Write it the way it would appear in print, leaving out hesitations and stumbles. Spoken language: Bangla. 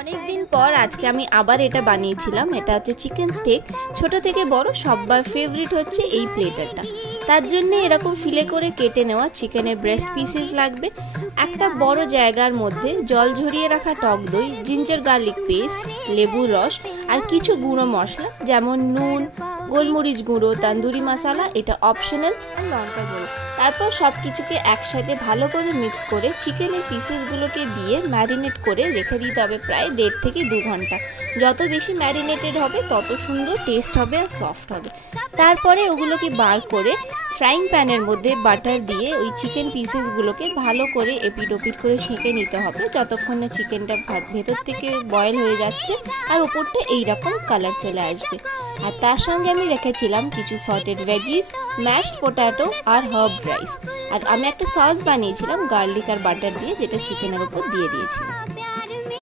অনেক দিন পর আজকে আমি আবার এটা বানিয়েছিলাম। এটা হচ্ছে চিকেন স্টেক। ছোট থেকে বড় সবার ফেভারিট হচ্ছে এই প্লেটারটা। তার জন্য এরকম ফিলে করে কেটে নেওয়া চিকেনের ব্রেস্ট পিসেস লাগবে। একটা বড় জায়গার মধ্যে জল ঝরিয়ে রাখা টক দই, জিঞ্জার গার্লিক পেস্ট, লেবুর রস আর কিছু গুঁড়ো মশলা যেমন নুন, গোলমরিচ গুঁড়ো, তান্দুরি মশলা, এটা অপশনাল, লঙ্কা গুঁড়ো। তারপর সব কিছুকে একসাথে ভালো করে মিক্স করে চিকেনের পিসেসগুলোকে দিয়ে ম্যারিনেট করে রেখে দিতে হবে প্রায় 1.5 থেকে 2 ঘন্টা। যত বেশি ম্যারিনেটেড হবে তত সুন্দর টেস্ট হবে আর সফট হবে। তারপরে ওগুলোকে বার করে ফ্রাইং প্যানের মধ্যে বাটার দিয়ে ওই চিকেন পিসেসগুলোকে ভালো করে এপিট ওপিট করে ছেঁকে নিতে হবে যতক্ষণ না চিকেনটা ভেতর থেকে বয়েল হয়ে যাচ্ছে আর ওপরটা এইরকম কালার চলে আসবে। আর তার সঙ্গে আমি রেখেছিলাম কিছু সল্টেড ভেজিস, ম্যাশড পটাটো আর হার্ব রাইস। আর আমি একটা সস বানিয়েছিলাম গার্লিক আর বাটার দিয়ে, যেটা চিকেনের উপর দিয়ে দিয়েছিলাম।